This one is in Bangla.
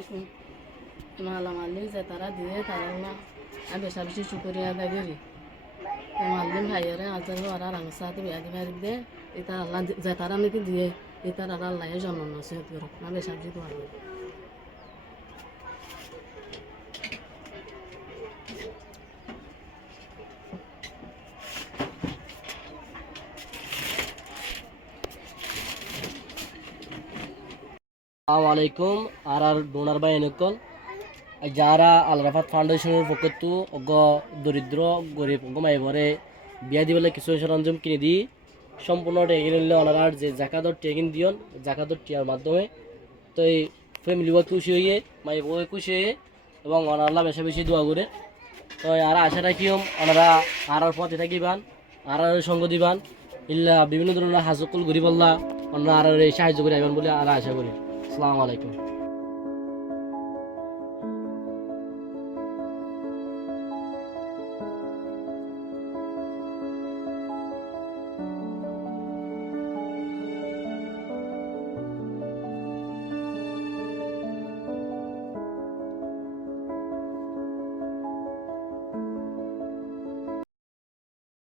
আলাইকুম মালামালি যে তারা দিয়ে তারা না আমি বেশা বেশি শুকরিয়া আদায় করি মাল্লিম ভাইয়েরা আজার ওরা রাংসাতে বিয়াদি বাড়ি দে এটা আল্লাহ যে তারা নাকি দিয়ে এটা আর আল্লাহ জন্ম নসিহত করে না বেশা বেশি দোয়া করি আসসালামু আলাইকুম আর ডোনার ভাই এনেকল যারা আল রাফাত ফাউন্ডেশনের পক্ষ অগ দরিদ্র গরিব মাইবরে বিয়া দিবলে কিছু সরঞ্জাম কিনে দিই সম্পূর্ণ টেকিন নিলে ওনার যে জাকাতর টেকিন দিয়ন জাকাতর টিয়ার মাধ্যমে তো এই ফ্যামিলি ওয়াই খুশি হয়ে মাই বই খুশি হয়ে এবং ওনারা বেশি বেশি দোয়া করে তো আর আশা রাখিম ওনারা আর পথে থাকিবান আর সঙ্গ দিবান ইল্লা বিভিন্ন ধরনের হাজকুল গরিব আল্লাহ ওনারা আর সাহায্য করে আইবান বলে আর আশা করি আসসালামু আলাইকুম।